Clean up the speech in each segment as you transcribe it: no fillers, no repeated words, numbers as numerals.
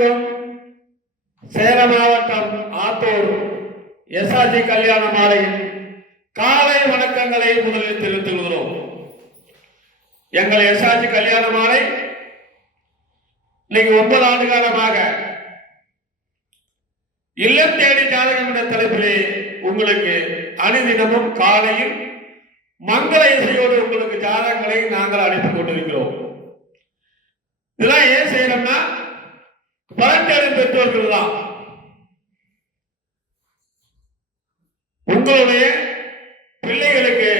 அனைவருக்கும் சேலம் மாவட்டம் ஆத்தூர் எஸ்ஆர்ஜி கல்யாண மாலையின் காலை வணக்கங்களை முதலில் தெரிவித்துக் கொள்கிறோம். எங்கள் எஸ்ஆர்ஜி கல்யாண மாலை இன்னைக்கு 9 ஆண்டு காலமாக இல்லம் தேடி ஜாதகம் என்ற தலைப்பிலே உங்களுக்கு அனுதினமும் காலையில் மங்கள இசையோடு உங்களுக்கு ஜாதகங்களை நாங்கள் அனுப்பிக் கொண்டிருக்கிறோம். இதெல்லாம் ஏன் செய்யணும்னா பலன் பெற்றோர்கள் தான் உங்களுடைய பிள்ளைகளுக்கு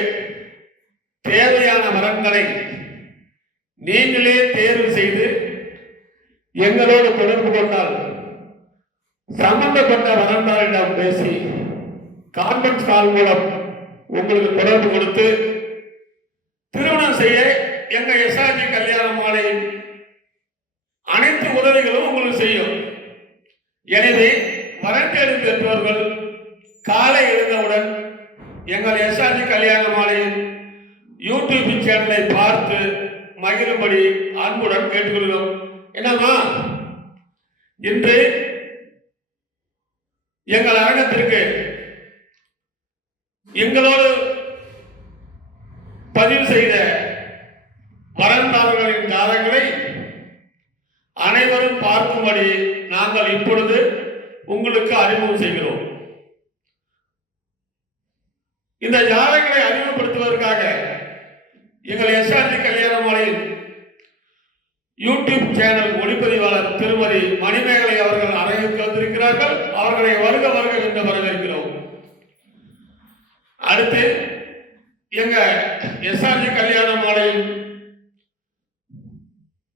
தேவையான வரன்களை நீங்களே தேர்வு செய்து எங்களோடு தொடர்பு கொண்டால் சம்பந்தப்பட்ட வரன்தாரிடம் பேசி கான்ஃபரன்ஸ் கால் மூலம் உங்களுக்கு தொடர்பு கொடுத்து திருமணம் செய்ய எங்க எஸ்ஆர்ஜி கல்யாண மாலையின் அனைத்து உதவிகளும் உங்களுக்கு செய்யும். எனவே வரன் தேடும் பெற்றோர்கள் காலை எழுந்தவுடன் எங்கள் எஸ்ஆர்ஜி கல்யாண மாலையின் யூடியூப் சேனலை பார்த்து மகிழும்படி அன்புடன் கேட்டுக்கொள்கிறோம். என்னமா இன்று எங்கள் அரங்கத்திற்கு எங்களோடு பதிவு செய்த வரன்தாரர்களின் ஜாதகங்களை அனைவரும் பார்க்கும்படி நாங்கள் இப்பொழுது உங்களுக்கு அறிமுகம் செய்கிறோம். இந்த ஜாதகங்களை அறிமுகப்படுத்துவதற்காக எங்கள் எஸ்ஆர்ஜி கல்யாண மாலையின் யூடியூப் சேனல் ஒளிப்பதிவாளர் திருமதி மணிமேகலை அவர்கள் அரங்கிற்கு வந்திருக்கிறார்கள். அவர்களை வருக வருக என்று வரவேற்கிறோம். அடுத்து எங்க எஸ்ஆர்ஜி கல்யாண மாலையின்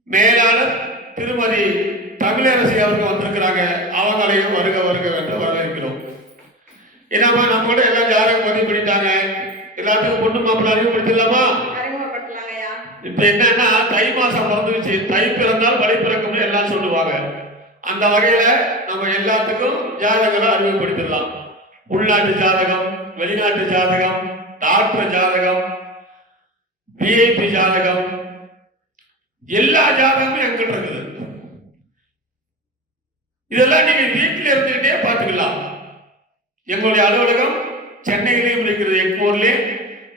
மேலாளர் திருமதி தமிழரசி அவர்கள் வந்திருக்கிறாங்க. அவங்களையும் வருக வருக என்று வரவேற்கிறோம். என்னமா நம்ம கூட எல்லாம் ஜாதகம் பதிவு பண்ணிட்டாங்க. எல்லாத்துக்கும் பொண்ணு மாப்பிள்ள அறிமுகப்படுத்தலாமா? இப்ப என்னன்னா தை மாசம் வந்துருச்சு. தை பிறந்தால் வழி பிறக்கும்னு எல்லாம் சொல்லுவாங்க. அந்த வகையில நம்ம எல்லாத்துக்கும் ஜாதகங்களை அறிமுகப்படுத்திடலாம். உள்நாட்டு ஜாதகம், வெளிநாட்டு ஜாதகம், டாக்டர் ஜாதகம், விஐபி ஜாதகம், எல்லா ஜாதகமும் எங்கிட்ட இருக்குது. இதெல்லாம் நீங்க வீட்டில் இருந்துகிட்டே பார்த்துக்கலாம். எங்களுடைய அலுவலகம் சென்னையிலையும் இருக்கிறது, எக்மோர்லேயும்.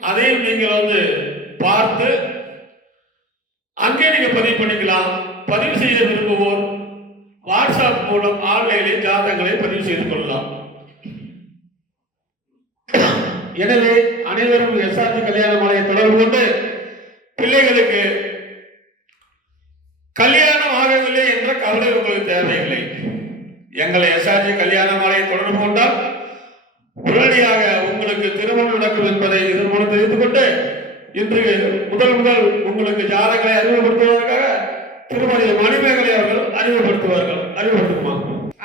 அதையும் நீங்கள் பார்த்து அங்கே நீங்க பதிவு பண்ணிக்கலாம். பதிவு செய்ய விரும்புவோர் வாட்ஸ்அப் மூலம் ஆன்லைனில் ஜாதகங்களை பதிவு செய்து கொள்ளலாம். எனவே அனைவரும் எஸ்ஆர்ஜி கல்யாண மாலையை தொடர்பு கொண்டு பிள்ளைகளுக்கு கல்யாணம் ஆகவில்லை என்ற கவலை உங்களுக்கு தேவையில்லை. எங்களை எஸ்ஆர்ஜி கல்யாண மாலையை தொடர்பு கொண்டால் உடனடியாக உங்களுக்கு திருமணம் நடக்கும் என்பதை இதன் மூலம் தெரிந்து கொண்டு இன்று முதல் உங்களுக்கு ஜாதகங்களை அறிமுகப்படுத்துவதற்காக திருமதி மணிமேகலை அவர்கள் அறிமுகப்படுத்துமா?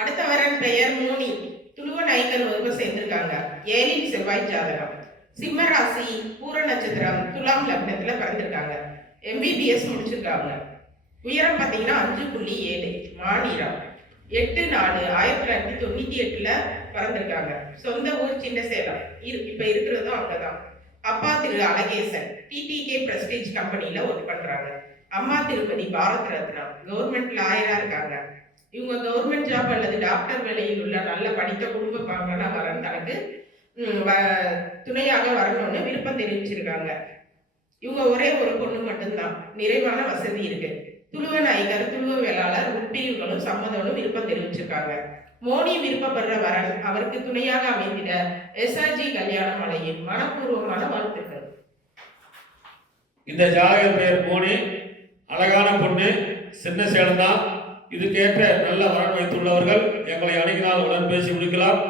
அடுத்த வரன் பெயர் மூனி. துளுவ நாயக்கர் வகுப்பு சேர்ந்திருக்காங்க. 7 செவ்வாய் ஜாதகம். சிம்ம ராசி, பூர நட்சத்திரம், துலாம் லக்னத்துல பிறந்திருக்காங்க. MBBS முடிச்சிருக்காங்க. உயரம் பார்த்தீங்கன்னா 5.7. மாநிலம் 8/4/1998 பிறந்திருக்காங்க. சொந்த ஊர் சின்ன சேலம். இப்ப இருக்கிறதும் அங்கதான். அப்பா திரு அழகேசன் டிடிகே பிரஸ்டீஜ் கம்பெனில ஒர்க் பண்றாங்க. அம்மா திருப்பதி பாரத் ரத்னா கவர்மெண்ட் லாயரா இருக்காங்க. இவங்க கவர்மெண்ட் ஜாப் அல்லது டாக்டர் வேலையில் உள்ள நல்ல படித்த குடும்ப பாங்கனா வரன் தனக்கு துணையாக வரணும்னு விருப்பம் தெரிவிச்சிருக்காங்க. இவங்க ஒரே ஒரு பொண்ணு மட்டும்தான். நிறைவான வசதி இருக்கு. துளுவ நாயகர், துளுவ வேளாளர், உட்பிரிவுகளும் சம்மதமும் விருப்பம் தெரிவிச்சிருக்காங்க. மோனி விருப்பப்படுற வரன் அவருக்கு துணையாக அமைந்திட எஸ்ஆர்ஜி கல்யாண மாலையின் மனப்பூர்வமான வாழ்த்துக்கள். இந்த ஜாதக பெயர் மோனி. அழகான பொண்ணு, சின்ன சேலம் தான். இதுக்கேற்ற நல்ல வரன் வைத்துள்ளவர்கள் எங்களை அணுகினால் உடன் பேசி முடிக்கலாம்.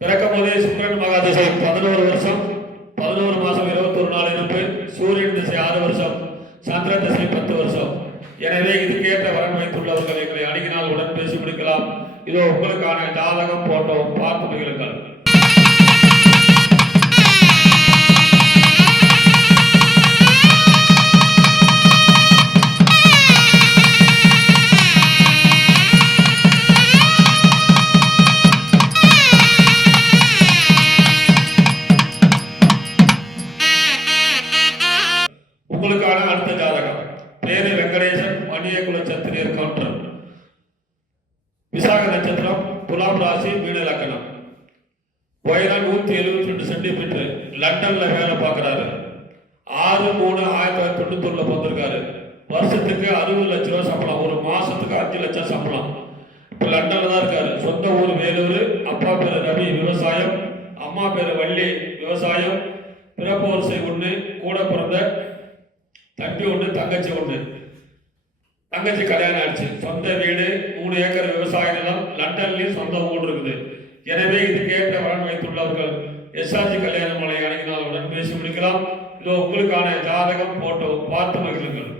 பிறக்கும் போதே சுக்கிரன் மகாதசை 11 வருஷம், 11 மாசம் 21 நாள் இருப்பு. சூரியன் திசை 6 வருஷம், சந்திர திசை 10 வருஷம். எனவே இதுக்கேற்ற வரன் வைத்துள்ளவர்கள் எங்களை அணுகினால் உடன் பேசி முடிக்கலாம். இதோ உங்களுக்கான ஜாதகம் போட்டோ பார்த்து மகிழுங்கள். உங்களுக்கான அடுத்த ஜாதகம். பேரு வெங்கடேசன், மணியகுல சத்திரியர் கவுண்டர். விசாக நட்சத்திரம், துலாம் ராசி, மீன லக்கணம். உயரம் 172 சென்டிமீட்டர். லண்டன்ல வேலை பார்க்குறாரு. 6/3/1991 பிறந்திருக்காரு. வருஷத்துக்கு 60 லட்ச ரூபா சம்பளம், ஒரு மாசத்துக்கு 5 லட்சம் சம்பளம். இப்போ லண்டன்ல தான் இருக்காரு. சொந்த ஊர் வேலூர். அப்பா பேரு ரவி, விவசாயம். அம்மா பேரு வள்ளி, விவசாயம். பிறப்பு வரிசை 1, கூட பிறந்த தம்பி 1, தங்கச்சி 1. தங்கச்சி கல்யாணம் ஆயிடுச்சு. சொந்த வீடு, 3 ஏக்கர் விவசாய நிலம், லண்டன்லயும் சொந்த ஊர் இருக்குது. எனவே இதுக்கு ஏற்ற வரன் வைத்துள்ளவர்கள் எஸ்ஆர்ஜி கல்யாண மலை அணுகினால் உடன் பேசி முடிக்கலாம். இதோ உங்களுக்கான ஜாதகம் போட்டோ பார்த்து மகிழுங்கள்.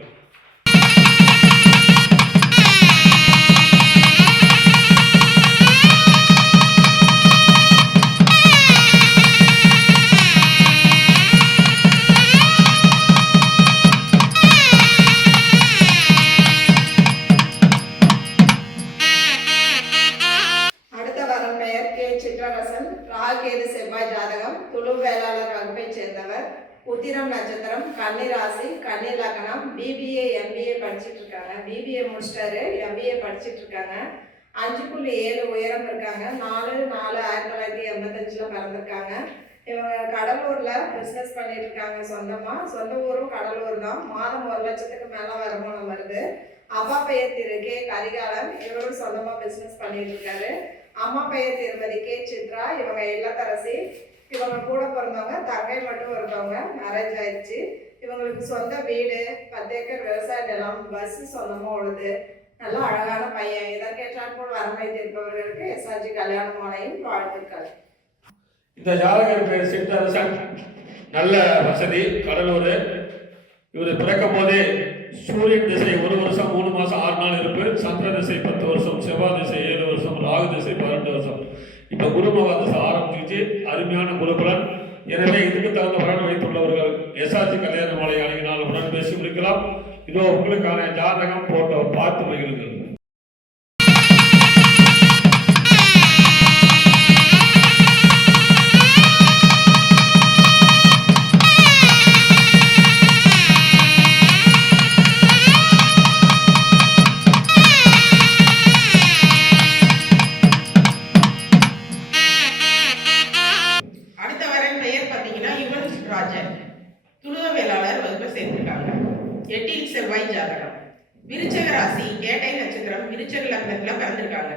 ராகேது செவ்வாய் ஜாதகம். துளு வேளாளர் வகுப்பை சேர்ந்தவர். உத்திரம் நட்சத்திரம், கன்னி ராசி, கன்னி லக்னம். பிபிஏ எம்பிஏ படிச்சுட்டு இருக்காங்க. பிபிஏ முடிச்சிட்டாரு, எம்பிஏ படிச்சுட்டு இருக்காங்க. 5.7 உயரம் இருக்காங்க. 4/4/1985 பிறந்திருக்காங்க. இவங்க கடலூர்ல பிசினஸ் பண்ணிட்டு இருக்காங்க. சொந்த ஊரும் கடலூர் தான். மாதம் 1 லட்சத்துக்கு மேல வருமானம் வருது. அப்பா பெயர் திரு கே கரிகாலன். இவரும் சொந்தமா பிசினஸ் பண்ணிட்டு இருக்காரு. அம்மா பெயர் திருமதி கே சித்ரா. இவங்க இல்லத்தரசி. இவங்க கூட பிறந்தவங்க தங்கை மட்டும் இருந்தவங்க. மேரேஜ் ஆயிடுச்சு. இவங்களுக்கு சொந்த வீடு, 10 ஏக்கர் விவசாய நிலம், பஸ் சொந்தமா ஓடுது. நல்ல அழகான பையன். இதற்கேற்றாற் போல் வரமை இருப்பவர்களுக்கு எஸ்ஆர்ஜி கல்யாண மாலையும் வாழ்த்துக்கள். இந்த ஜாதகர் பேர் சிற்றரசன். நல்ல வசதி, கடலூர். இவர் பிறக்கும் போதே சூரியன் திசை 1 வருஷம் 3 மாசம் 6 நாள் இருப்பு, சந்திர திசை 10 வருஷம், செவ்வாய் திசை 7 வருஷம், ராகு திசை 12 வருஷம். இப்ப குருமகா திசை ஆரம்பிச்சு அருமையான குருபலன். எனவே இதுக்கு தகுந்த வரன் வைத்துள்ளவர்கள் எஸ்ஆர்ஜி கல்யாண மாலை அணுகினால் உடன் பேசி முடிக்கலாம். இதோ உங்களுக்கான ஜாதகம் போட்டோ பார்த்து மகிழுங்கள். எட்டில் செவ்வாய் ஜாதகம். விருச்சக ராசி, கேட்டை நட்சத்திரம், விருச்சக லக்னத்துல பிறந்திருக்காங்க.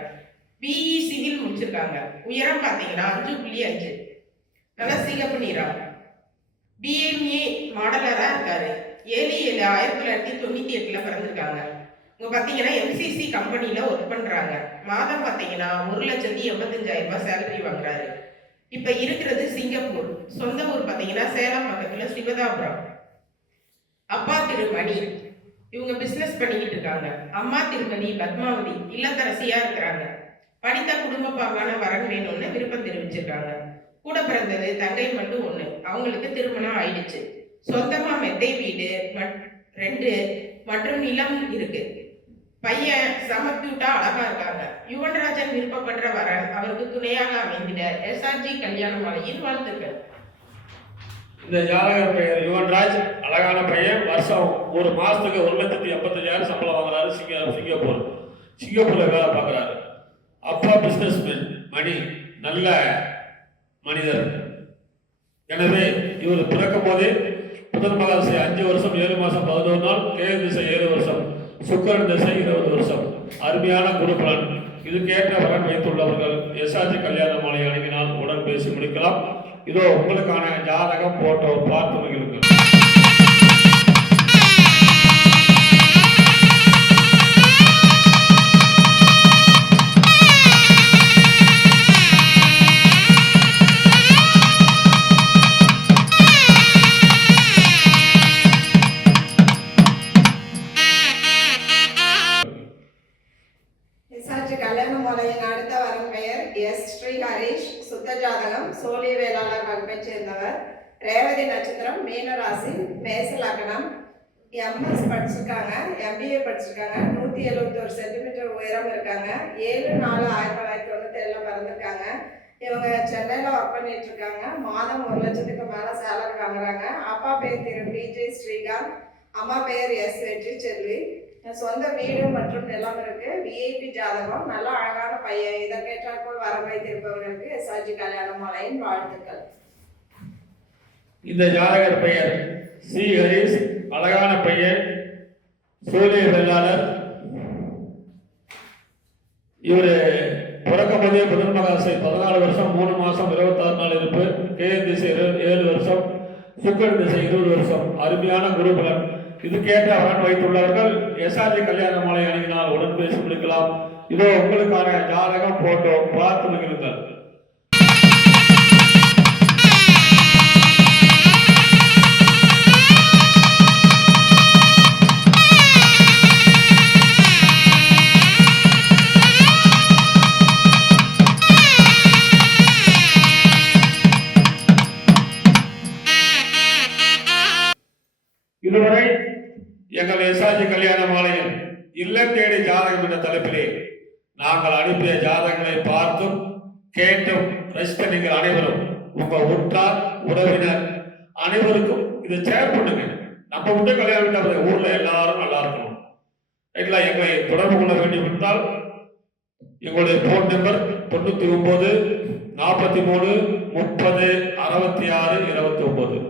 பிஇ சிவில் முடிச்சிருக்காங்க. உயரம் பாத்தீங்கன்னா 5.5. நல்ல சிகப்பு நிறம். பிஎம்ஏ மாடலரா இருக்காரு. 7/7/1998 பிறந்திருக்காங்க. இங்க பாத்தீங்கன்னா எம்சிசி கம்பெனில ஒர்க் பண்றாங்க. மாதம் பாத்தீங்கன்னா 1,85,000 சேலரி வாங்குறாரு. இப்ப இருக்கிறது சிங்கப்பூர். சொந்த ஊர் பாத்தீங்கன்னா சேலம் பக்கத்துல சிவதாபுரம். அப்பா திரு மணி. இவங்க பிசினஸ் பண்ணிக்கிட்டு இருக்காங்க. அம்மா திருமதி பத்மாவதி இல்லத்தரசியா இருக்கிறாங்க. படித்த குடும்ப பாங்கான வரன் வேணும்னு விருப்பம் தெரிவிச்சிருக்காங்க. கூட பிறந்தது தங்கை மட்டும் 1. அவங்களுக்கு திருமணம் ஆயிடுச்சு. சொந்தமா மெத்தை வீடு 2 மற்றும் நிலம் இருக்கு. பையன் செம கியூட்டா அழகா இருக்காங்க. யுவன்ராஜன் விருப்பப்படுற வரன் அவருக்கு துணையாக அமைந்திட எஸ்ஆர்ஜி கல்யாண மாலையின் வாழ்த்துக்கள். இந்த ஜாதகர் பெயர் யுவன்ராஜ். அழகான பையன். வருஷம் ஒரு மாசத்துக்கு 1,85,000 சம்பளம் வாங்குறாரு. சிங்கப்பூர்ல வேலை பார்க்குறாரு. அப்பா பிசினஸ் மேன் மணி, நல்ல மனிதர். எனவே இவர் பிறக்கும் போதே புதன் மகா திசை 5 வருஷம் 7 மாசம் 11 நாள், கேது திசை 7 வருஷம், சுக்கரன் திசை 20 வருஷம். அருமையான குருபலன். இதுக்கேற்ற வரன் வைத்துள்ளவர்கள் எஸ்ஆர்ஜி கல்யாண மாலை அணுகினால் உடன் பேசி முடிக்கலாம். இதோ உங்களுக்கான ஜாதகம் போட்டோ பார்த்து மகிழுங்கள். எஸ்ஆர்ஜி கல்யாண மாலையின் அடுத்த வரன் பெயர் எஸ் ஸ்ரீ ஹரீஷ். சுத்த ஜாதகம், சோழி வேளாளர் வகுப்பை சேர்ந்தவர். ரேவதி நட்சத்திரம், மீன ராசி, மேச லக்னம். எம்எஸ் படிச்சிருக்காங்க, எம்பிஏ படிச்சிருக்காங்க. 171 சென்டிமீட்டர் உயரம் இருக்காங்க. 7/4/1997 பிறந்திருக்காங்க. இவங்க சென்னையில் ஒர்க் பண்ணிட்டு இருக்காங்க. மாதம் 1 லட்சத்துக்கு மேலே சேலரி வாங்குறாங்க. அப்பா பேர் திரு பிஜே ஸ்ரீகாந்த். அம்மா பெயர் எஸ் வெற்றி செல்வி. சொந்த வீடு மற்றும் நிலம் இருக்கு. விஐபி ஜாதகம், நல்ல அழகான பையன். இதற்கேற்றாற்போல் வரம் வைத்திருப்பவர்களுக்கு எஸ்ஆர்ஜி கல்யாண மாலையின் வாழ்த்துக்கள். இந்த ஜாதகர் பெயர் சி ஹரிஸ், அழகான பையன், சூரிய வெள்ளாளர். இவர் பிறக்கும் போதே புதன் மகாசை 14 வருஷம் 3 மாசம் 26 நாள் இருப்பு, கேது திசை 7 வருஷம், சுக்கரன் திசை 20 வருஷம். அருமையான குருபலன். இதுக்கேற்ற வரன் வைத்துள்ளவர்கள் எஸ்ஆர்ஜி கல்யாண மாலை அணுகினால் உடன் பேசி முடிக்கலாம். இதோ உங்களுக்கான ஜாதகம் போட்டோ பார்த்து மகிழுங்கள். இதுவரை எங்கள் எஸ்ஆர்ஜி கல்யாண மாலையில் இல்லம் தேடி ஜாதகம் என்ற தலைப்பிலே நாங்கள் அனுப்பிய ஜாதகங்களை பார்த்தும் கேட்டும் ரசித்த நீங்கள் அனைவரும் உங்க உற்றார் உறவினர் அனைவருக்கும் இதை ஷேர் பண்ணுங்க. நம்ம மட்டும் கல்யாணம் பண்ண ஊர்ல எல்லாரும் நல்லா இருக்கணும். ரைட்ல எங்களை தொடர்பு கொள்ள வேண்டும் என்றால் எங்களுடைய போன் நம்பர் 99 43 30 66 29.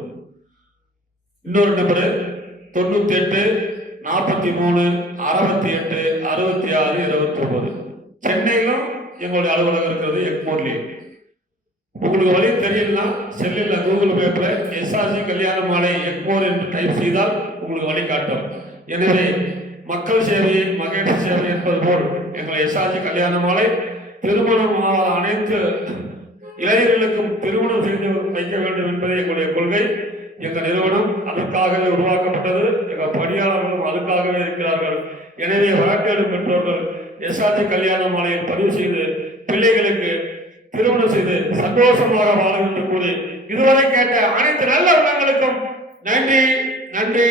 இன்னொரு நம்பரு 98 43 68 66 29. சென்னையிலும் எங்களுடைய அலுவலகம் இருக்கிறது எக்மோர்லி. உங்களுக்கு வழி தெரியலன்னா செல்லில் கூகுள் மேப்ல எஸ்ஆர்ஜி கல்யாண மாலை எக்மோர் என்று டைப் செய்தால் உங்களுக்கு வழிகாட்டும். எனவே மக்கள் சேவை மகேஷ் சேவை என்பது போல் எங்கள் எஸ்ஆர்ஜி கல்யாண மாலை திருமணம் அனைத்து இளைஞர்களுக்கும் திருமணம் செய்து வைக்க வேண்டும் என்பதே எங்களுடைய கொள்கை. எங்கள் நிறுவனம் அதற்காகவே உருவாக்கப்பட்டது. எங்கள் பணியாளர்களும் அதுக்காகவே இருக்கிறார்கள். எனவே வழக்கேடு பெற்றோர்கள் எஸ்ஆர்ஜி கல்யாண மாலையில் பதிவு செய்து பிள்ளைகளுக்கு திருமணம் செய்து சந்தோஷமாக வாழும் என்று கூறி இதுவரை கேட்ட அனைத்து நல்ல உள்ளங்களுக்கும் நன்றி நன்றி.